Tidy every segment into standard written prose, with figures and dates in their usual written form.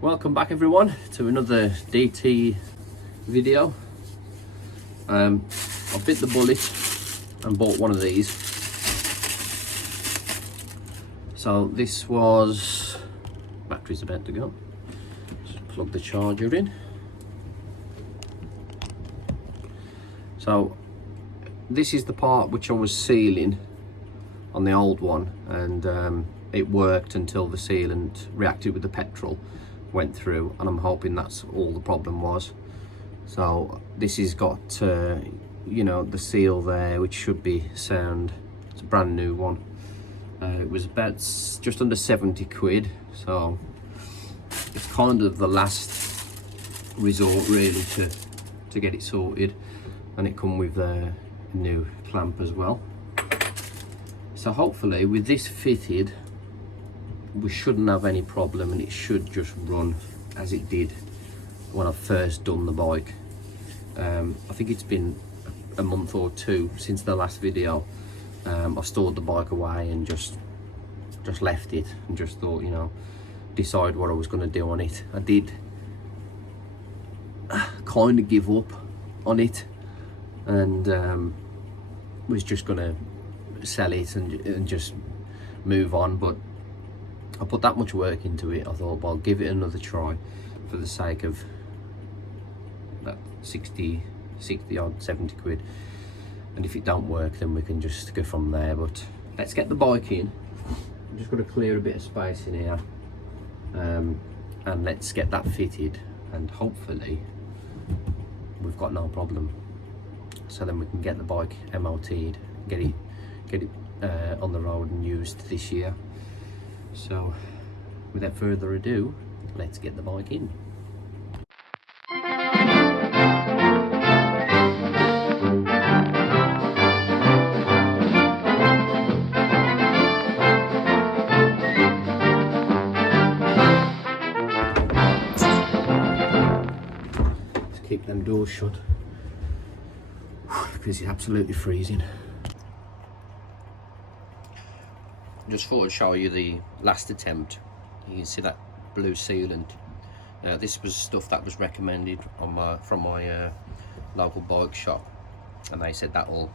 Welcome back everyone to another DT video. I bit the bullet and bought one of these. So this was, battery's about to go. Just plug the charger in. So this is the part which I was sealing on the old one, and it worked until the sealant reacted with the petrol, went through, and I'm hoping that's all the problem was. So this has got you know, the seal there, which should be sound. It's a brand new one. It was about just under 70 quid, so it's kind of the last resort really to get it sorted, and it come with a new clamp as well. So hopefully with this fitted we shouldn't have any problem, and it should just run as it did when I first done the bike. I think it's been a month or two since the last video. I stored the bike away and just left it and just thought, you know, decide what I was going to do on it. I did kind of give up on it and was just going to sell it and just move on, but I put that much work into it. I thought, well, I'll give it another try for the sake of that 60 odd 70 quid, and if it don't work then we can just go from there. But let's get the bike in. I'm just going to clear a bit of space in here, and let's get that fitted, and hopefully we've got no problem, so then we can get the bike MOT'd, get it on the road and used this year. So without further ado, let's get the bike in. Let's keep them doors shut because it's absolutely freezing. Just thought I'd show you the last attempt. You can see that blue sealant. This was stuff that was recommended on from my local bike shop, and they said that'll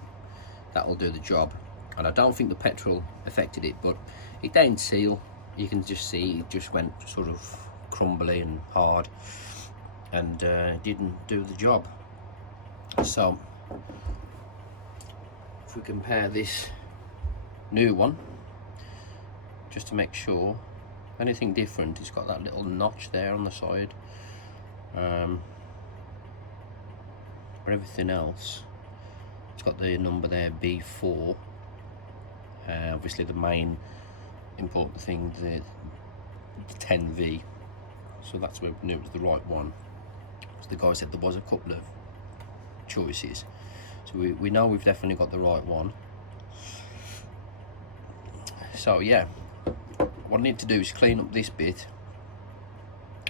do the job. And I don't think the petrol affected it, but it didn't seal. You can just see it just went sort of crumbly and hard, and didn't do the job. So if we compare this new one, just to make sure anything different, it's got that little notch there on the side, but everything else, it's got the number there, B4. Obviously the main important thing, the 10V, so that's where we knew it was the right one. So the guy said there was a couple of choices, so we know we've definitely got the right one. So yeah, what I need to do is clean up this bit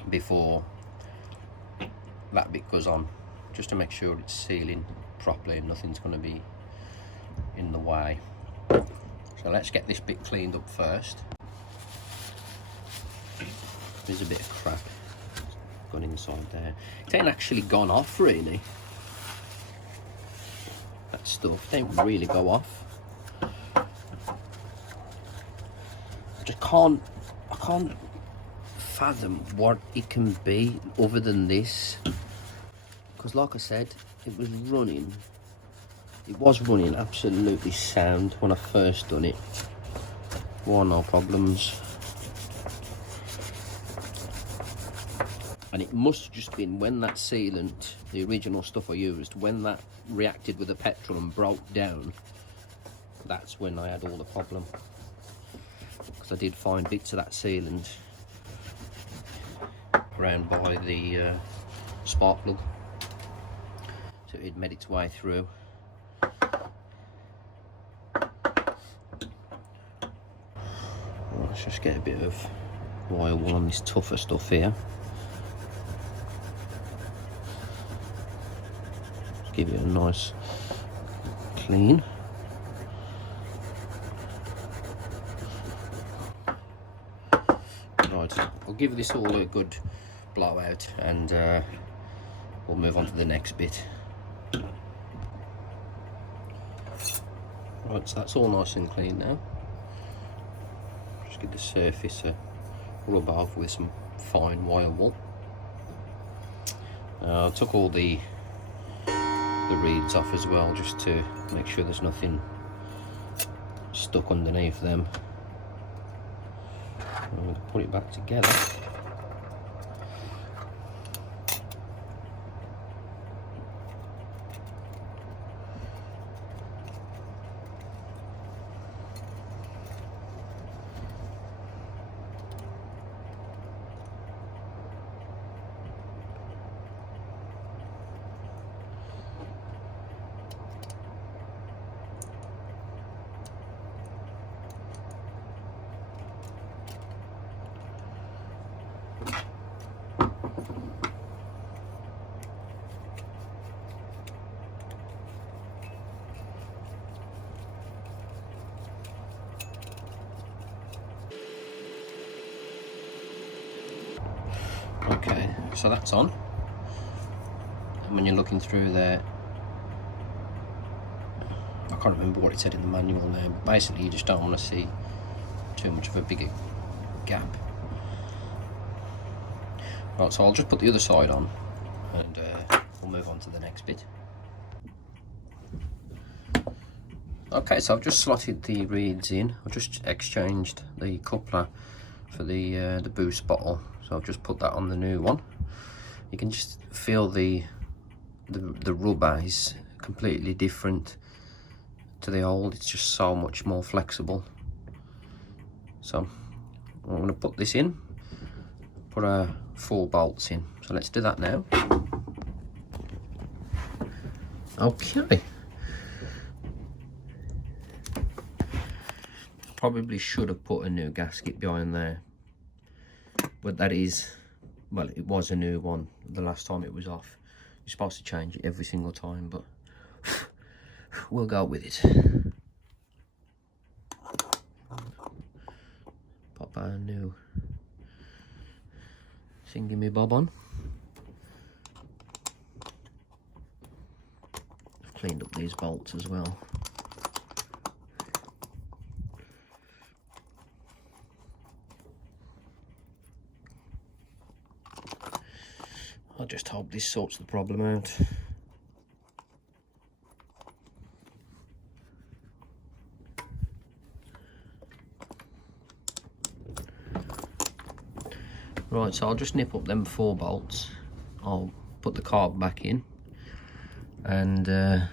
before that bit goes on, just to make sure it's sealing properly and nothing's going to be in the way. So let's get this bit cleaned up first. There's a bit of crap gone inside there. It ain't actually gone off really. That stuff don't really go off. I can't fathom what it can be other than this, because like I said, it was running absolutely sound when I first done it. No problems, and it must have just been when that sealant, the original stuff I used, when that reacted with the petrol and broke down, that's when I had all the problem. Because I did find bits of that sealant around by the spark plug, so it made its way through. Let's just get a bit of oil on this tougher stuff here. Just give it a nice clean. Right, I'll give this all a good blowout and we'll move on to the next bit. Right, so that's all nice and clean now. Just get the surface rub off with some fine wire wool. I took all the reeds off as well, just to make sure there's nothing stuck underneath them. I'm going to put it back together. Okay, so that's on, and when you're looking through there, I can't remember what it said in the manual now, but basically you just don't want to see too much of a bigger gap. Right, so I'll just put the other side on and we'll move on to the next bit. Okay, so I've just slotted the reeds in. I've just exchanged the coupler for the boost bottle, so I've just put that on the new one. You can just feel the rubber is completely different to the old. It's just so much more flexible. So I'm going to put this in, put 4 bolts in. So let's do that now. Okay. Probably should have put a new gasket behind there, but that is, well, it was a new one the last time it was off. You're supposed to change it every single time, but we'll go with it. Pop a new thingy bob on. I've cleaned up these bolts as well. I just hope this sorts the problem out. Right, so I'll just nip up them 4 bolts. I'll put the carb back in, and this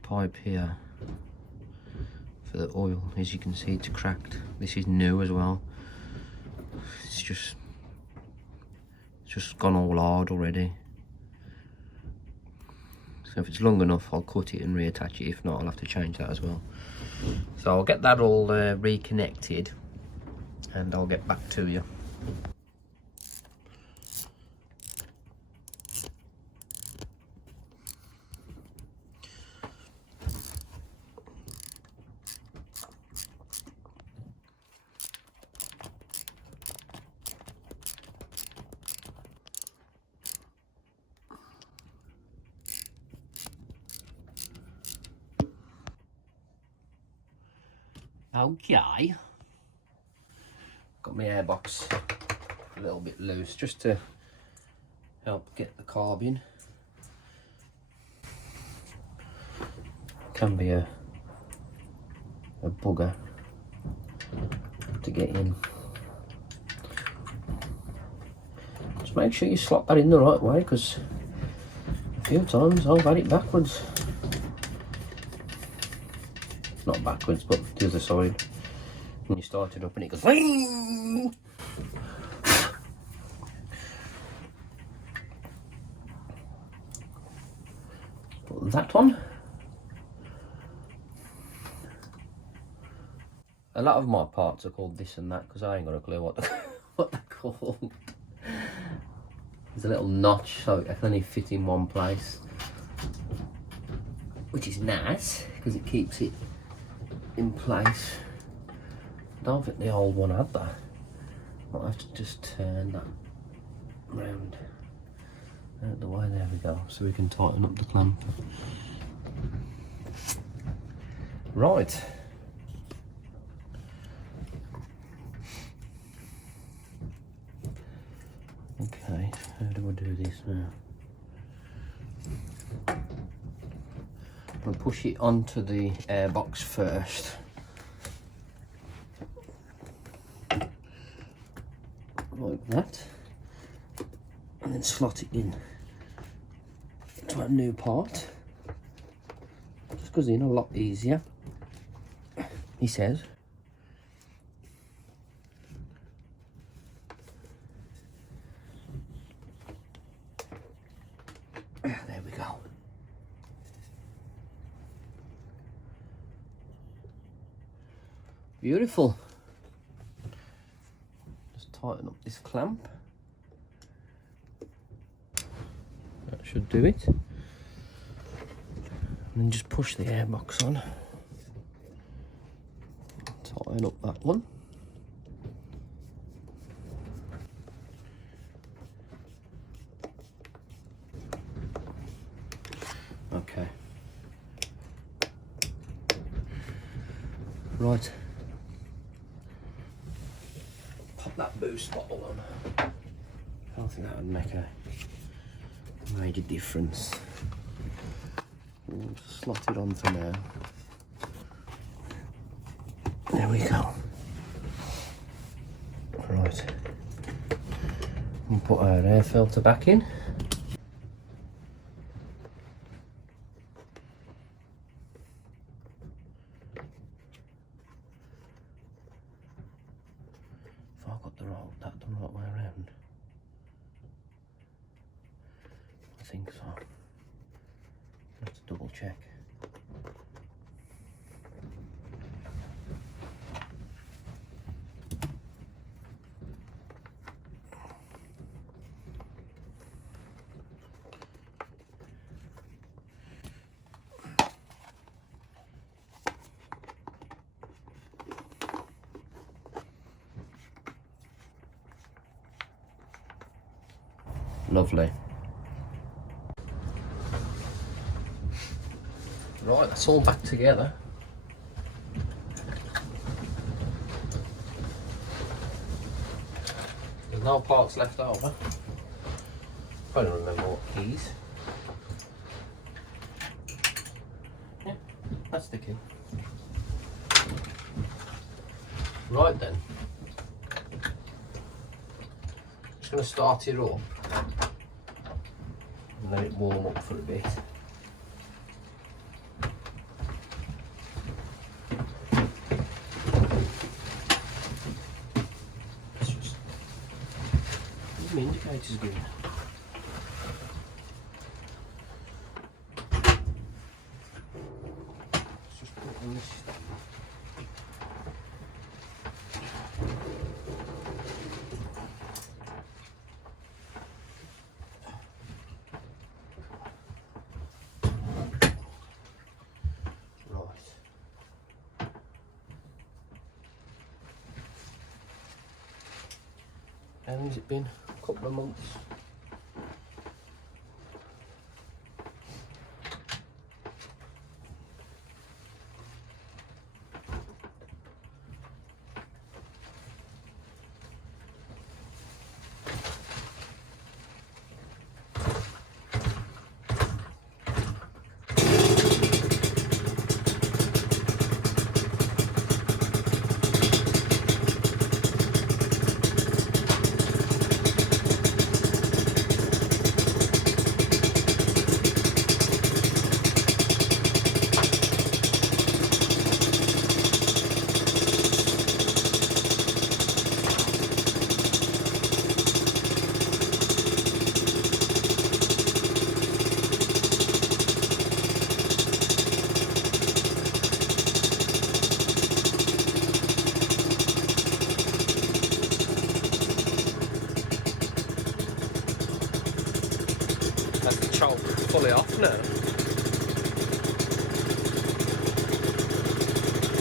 pipe here for the oil, as you can see, it's cracked. This is new as well. It's just gone all hard already. So if it's long enough, I'll cut it and reattach it. If not, I'll have to change that as well. So I'll get that all reconnected and I'll get back to you. Okay, got my airbox a little bit loose just to help get the carb in. Can be a bugger to get in. Just make sure you slot that in the right way, because a few times I've had it backwards. Not backwards, but the other side. And you start it up and it goes Wing! Put that one. A lot of my parts are called this and that because I ain't got a clue what they're called. There's a little notch so it can only fit in one place, which is nice because it keeps it in place. don't think the old one had that. Might have to just turn that round out the way. There we go, so we can tighten up the clamp. Right. Okay, how do I do this now? I'll push it onto the airbox first. Like that. And then slot it in to a new part. Just goes in a lot easier, he says. There we go. Beautiful. Just tighten up this clamp. That should do it. And then just push the airbox on. Tighten up that one. Okay. Right. Pop that boost bottle on. I don't think that would make a major difference. We'll just slot it on for now. There we go. Right. We'll put our air filter back in. If I got that done the right way around. I think so. Let's double check. Lovely. Right, that's all back together. There's no parts left over. I don't remember what keys. Yeah, that's the key. Right then. Just going to start it up and let it warm up for a bit. The indicator's green. Let's just put it on this. Right. How long's it been? A couple of months. That's the choke fully off now.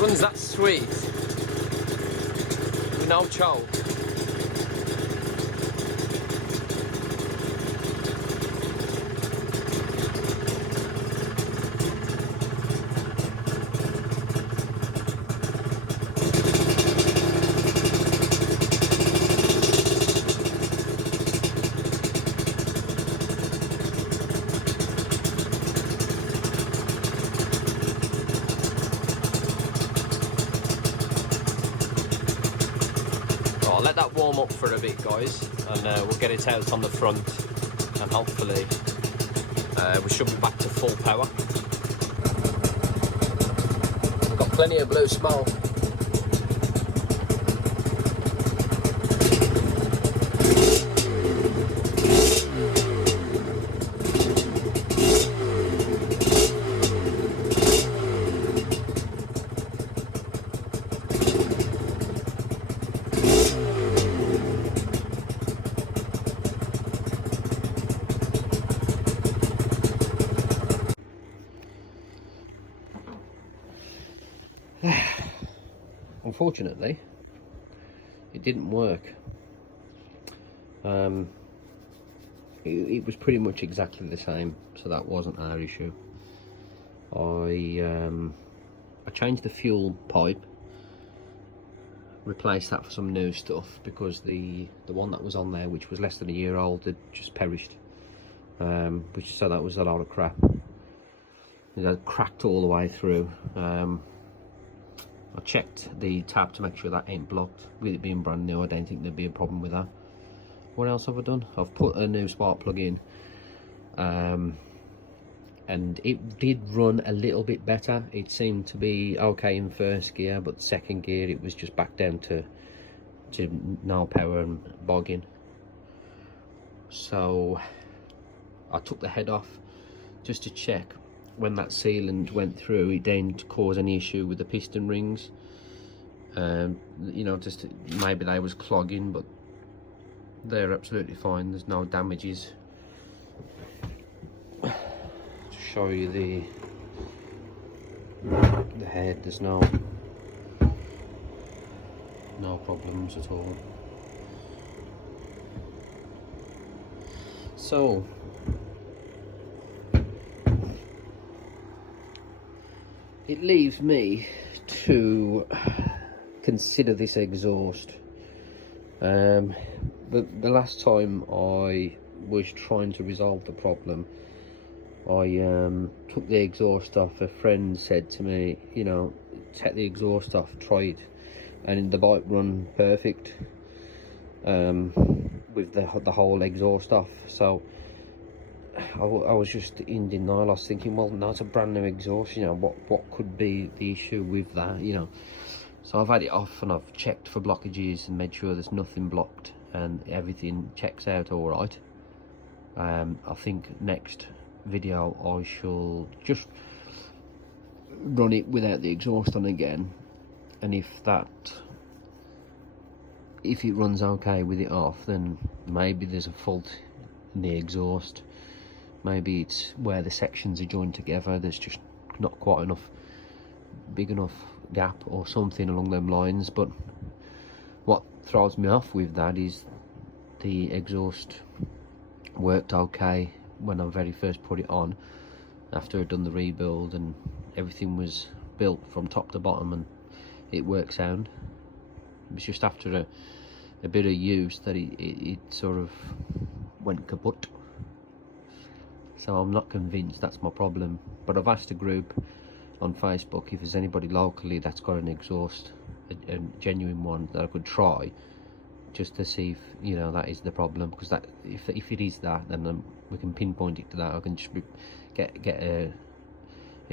Runs that sweet. with no choke. I'll let that warm up for a bit, guys, and we'll get it out on the front, and hopefully we should be back to full power. We've got plenty of blue smoke. Unfortunately, it didn't work. It was pretty much exactly the same, so that wasn't our issue. I changed the fuel pipe, replaced that for some new stuff, because the one that was on there, which was less than a year old, had just perished. So that was a lot of crap. It had cracked all the way through. I checked the tab to make sure that ain't blocked. With it being brand new, I don't think there'd be a problem with that. What else have I done? I've put a new spark plug in, and it did run a little bit better. It seemed to be okay in first gear, but second gear it was just back down to no power and bogging. So I took the head off just to check. When that sealant went through, it didn't cause any issue with the piston rings. You know, just maybe they was clogging, but they're absolutely fine. There's no damages. To show you the head, there's no problems at all. So it leaves me to consider this exhaust. But the last time I was trying to resolve the problem, I took the exhaust off. A friend said to me, you know, take the exhaust off, try it, and the bike run perfect with the whole exhaust off. So I was just in denial. I was thinking, well, no, it's a brand new exhaust, you know, what could be the issue with that, you know. So I've had it off and I've checked for blockages and made sure there's nothing blocked and everything checks out all right. I think next video I shall just run it without the exhaust on again, and if it runs okay with it off, then maybe there's a fault in the exhaust. Maybe it's where the sections are joined together, there's just not quite enough, big enough gap or something along them lines. But what throws me off with that is the exhaust worked okay when I very first put it on, after I'd done the rebuild and everything was built from top to bottom, and it worked sound. It was just after a bit of use that it sort of went kaput. So I'm not convinced that's my problem, but I've asked a group on Facebook if there's anybody locally that's got an exhaust, a genuine one that I could try, just to see if, you know, that is the problem. Because that, if it is that, then we can pinpoint it to that. I can just get a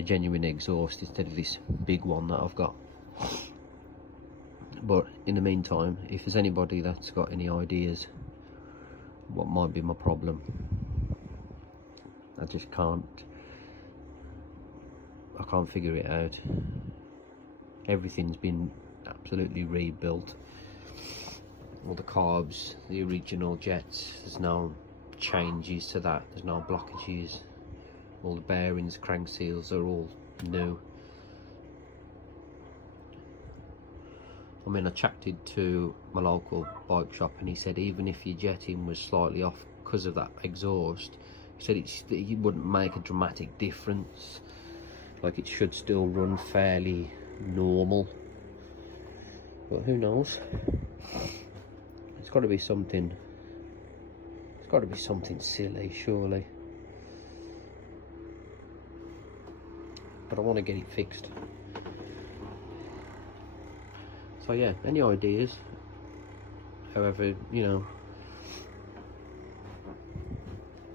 genuine exhaust instead of this big one that I've got. But in the meantime, if there's anybody that's got any ideas what might be my problem, I just can't figure it out. Everything's been absolutely rebuilt. All the carbs, the original jets, there's no changes to that, there's no blockages. All the bearings, crank seals are all new. mean, I chatted to my local bike shop and he said even if your jetting was slightly off because of that exhaust, he said it wouldn't make a dramatic difference. Like, it should still run fairly normal, but who knows? It's got to be something. It's got to be something silly, surely. But I want to get it fixed. So yeah, any ideas? However, you know,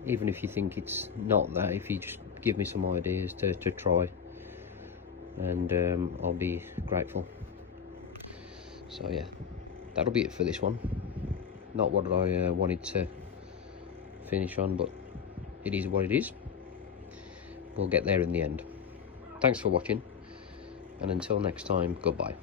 even if you think it's not that, if you just give me some ideas to try, and I'll be grateful. So yeah, that'll be it for this one. Not what I wanted to finish on, but it is what it is. We'll get there in the end. Thanks for watching, and until next time, goodbye.